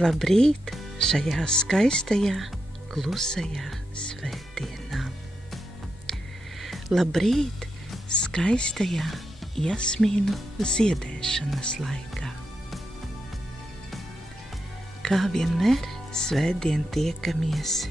Labrīt šajā skaistajā, klusajā svētdienā. Labrīt skaistajā jasmīnu ziedēšanas laikā. Kā vienmēr svētdien tiekamies,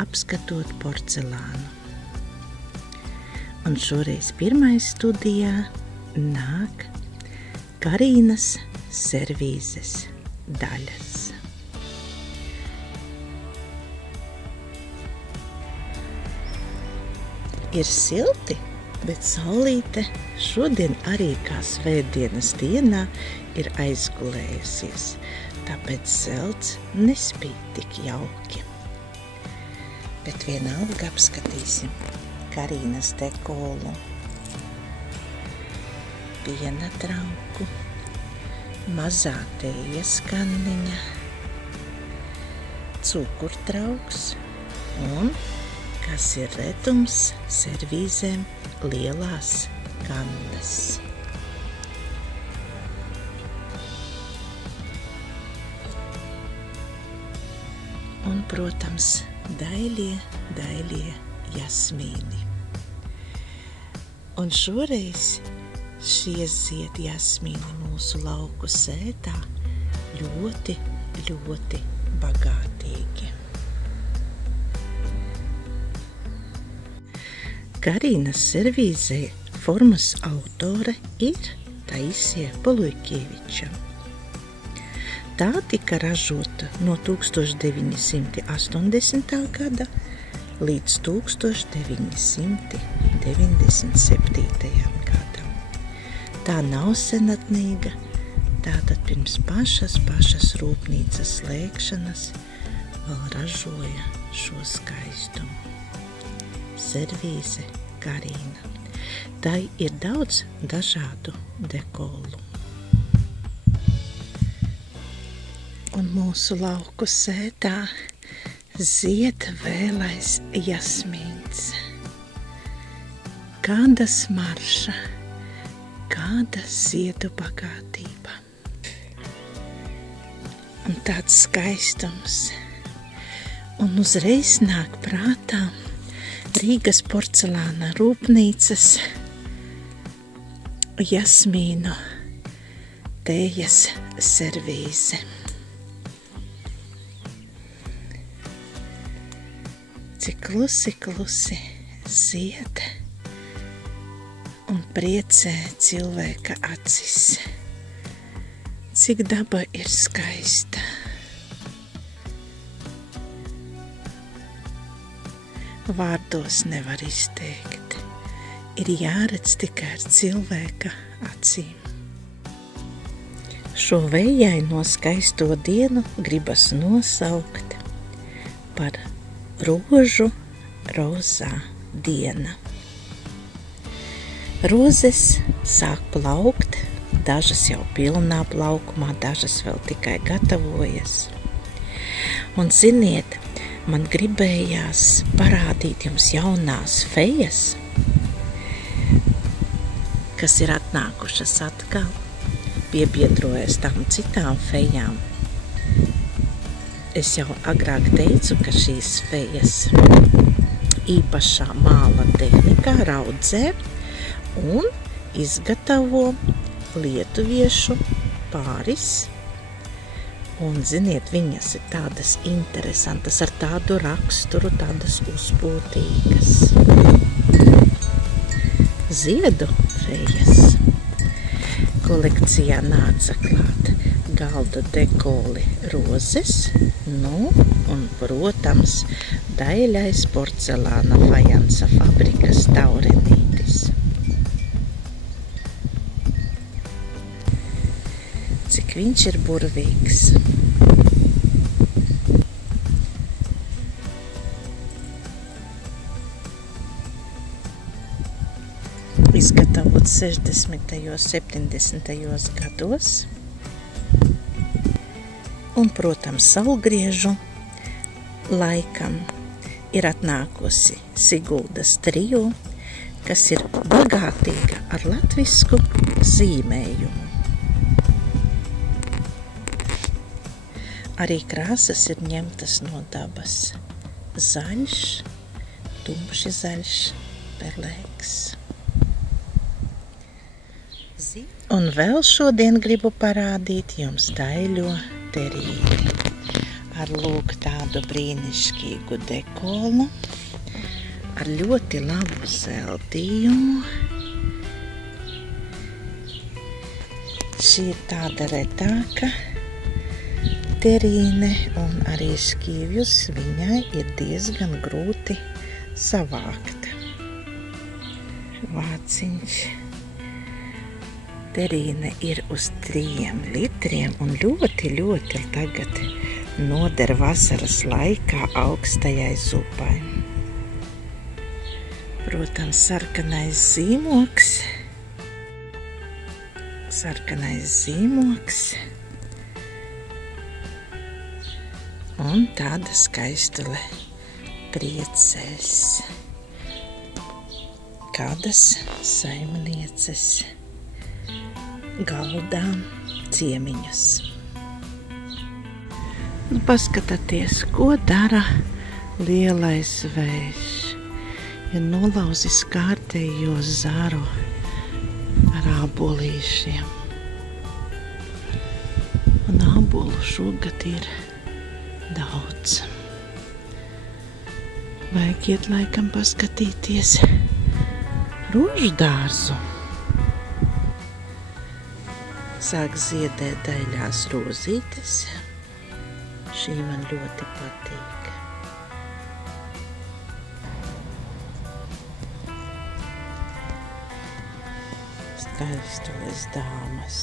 apskatot porcelānu. Un šoreiz pirmais studijā nāk Karīnas servīzes daļas. Ir silti, bet saulīte šodien arī kā svētdienas dienā ir aizgulējusies, tāpēc zelts nespīd tik jauki. Bet vienalga apskatīsim Karīnas dekolu, piena trauku, mazā tējas kanniņa, cukurtrauks un, kas ir retums, servīzēm lielās kannas. Un, protams, dailie jasmīni. Un šoreiz šie zied jasmīni mūsu lauku sētā ļoti bagātīgi. Karīnas servīzē formas autore ir Taisija Polujkeviča. Tā tika ražota no 1980. gada līdz 1997. gadam. Tā nav senatnīga, tātad pirms pašas rūpnīcas slēgšanas vēl ražoja šo skaistumu. Servīze Karīna. Tai ir daudz dažādu dekolu. Un mūsu lauku sētā zied vēlais jasmīns. Kāda smarša, kāda ziedu bagātība. Un tāds skaistums. Un uzreiz nāk prātā Rīgas porcelāna rūpnīcas jasmīnu tējas servīze. Cik klusi zied un priecē cilvēka acis. Cik daba ir skaista. Vārdos nevar izteikt. Ir jāredz tikai ar cilvēka acīm. Šo vējaino skaisto dienu gribas nosaukt par rožu rozā diena. Rozes sāk plaukt, dažas jau pilnā plaukumā, dažas vēl tikai gatavojas. Un ziniet, man gribējās parādīt jums jaunās fejas, kas ir atnākušas atkal, piebiedrojas tām citām fejām. Es jau agrāk teicu, ka šīs fejas īpašā māla tehnikā raudzē un izgatavo lietuviešu pāris. Un, ziniet, viņas ir tādas interesantas, ar tādu raksturu, tādas uzpūtīgas. Ziedu fejas. Kolekcijā nāca klāt galda dekoli rozes, un, protams, daļais porcelāna fajansa fabrikas taurenītis. Cik viņš ir burvīgs. Izgatavots 60. 70. gados. Un, protams, saulgriežu laikam ir atnākusi Siguldas trio, kas ir bagātīga ar latvisku zīmējumu. Arī krāsas ir ņemtas no dabas. Zaļš, tumši zaļš, pelēks. Un vēl šodien gribu parādīt jums daļo terīni. Ar lūk tādu brīnišķīgu dekolu, ar ļoti labu zeltījumu. Šī ir tāda retāka terīne, un arī šķīvjus viņai ir diezgan grūti savākt. Vāciņš. Terīne ir uz 3 litriem un ļoti tagad noder vasaras laikā augstajai zupai. Protams, sarkanais zīmoks un tāda skaistule priecēs. Kādas saimnieces galdā ciemiņus. Paskatieties, ko dara lielais vējš. Ir nolauzis kārtējo zaru ar ābolīšiem. Un ābolu šogad ir daudz. Vajag iet laikam paskatīties roždārzu. Sāk ziedēt daļās rozītes. Šī man ļoti patīk. Skaistules dāmas.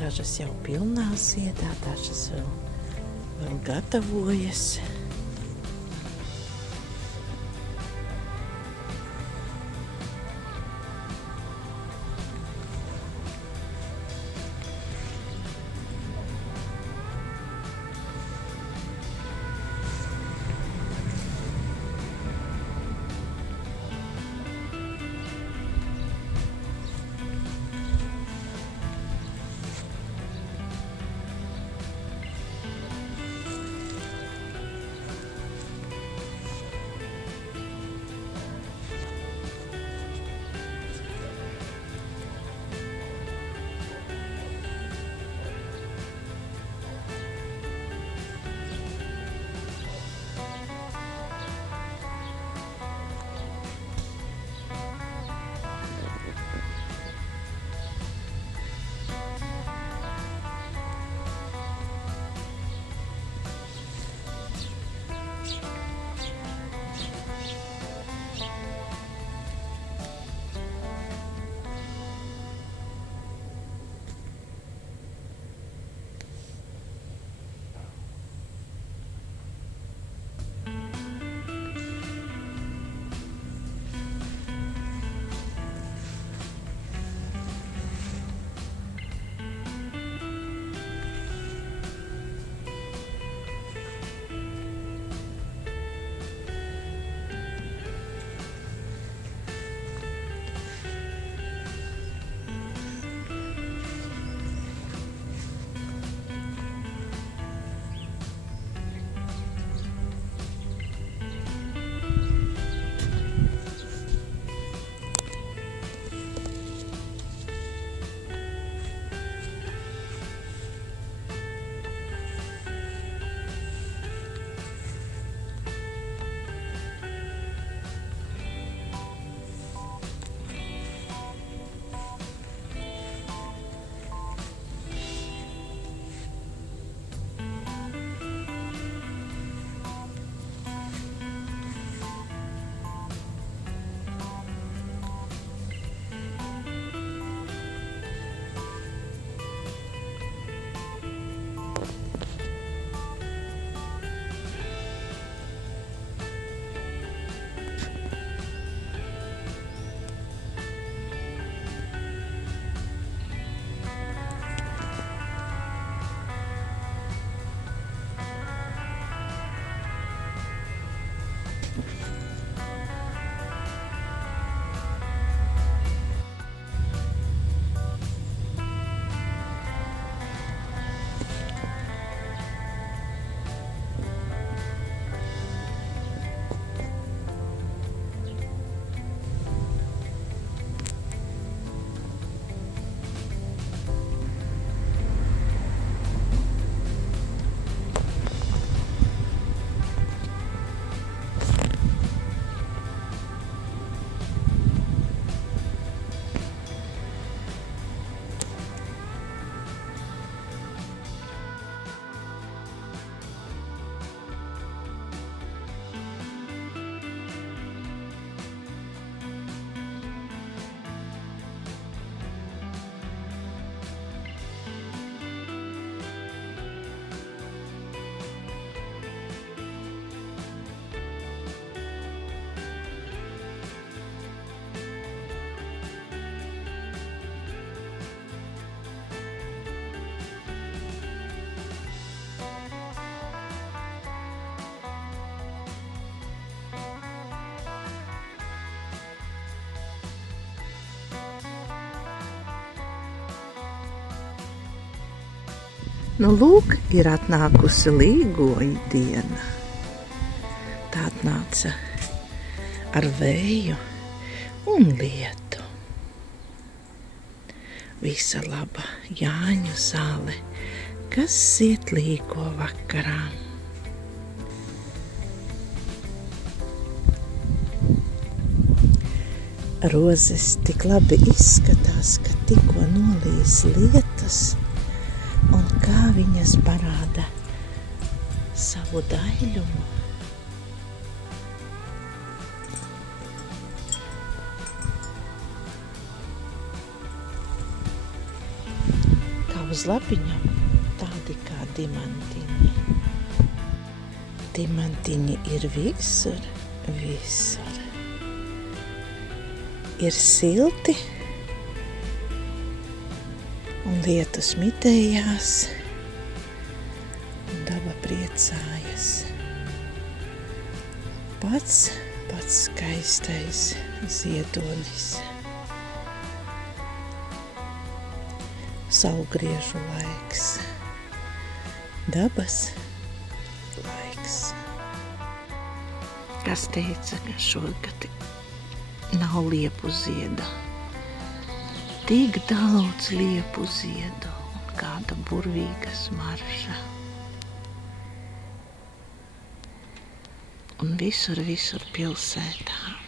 Dažas jau pilnā ziedā, dažas vēl gatavojas. Nu, lūk, ir atnākusi līgoja diena. Tā atnāca ar vēju un lietu. Visa laba Jāņu zāle, kas iet līgo vakarā. Rozes tik labi izskatās, ka tikko nolīs lietus, un kā viņas parāda savu daļumu. Kā uz lapiņām, tādi kā dimantiņi. Dimantiņi ir visur, visur. Ir silti, un lietus mitējās, un daba priecājas. Pats skaistais ziedonis. Saulgriežu laiks, dabas laiks. Kas teica, ka šogad nav liepu ziedu? Tik daudz liepu ziedu un kāda burvīga smarža. Un visur pilsētā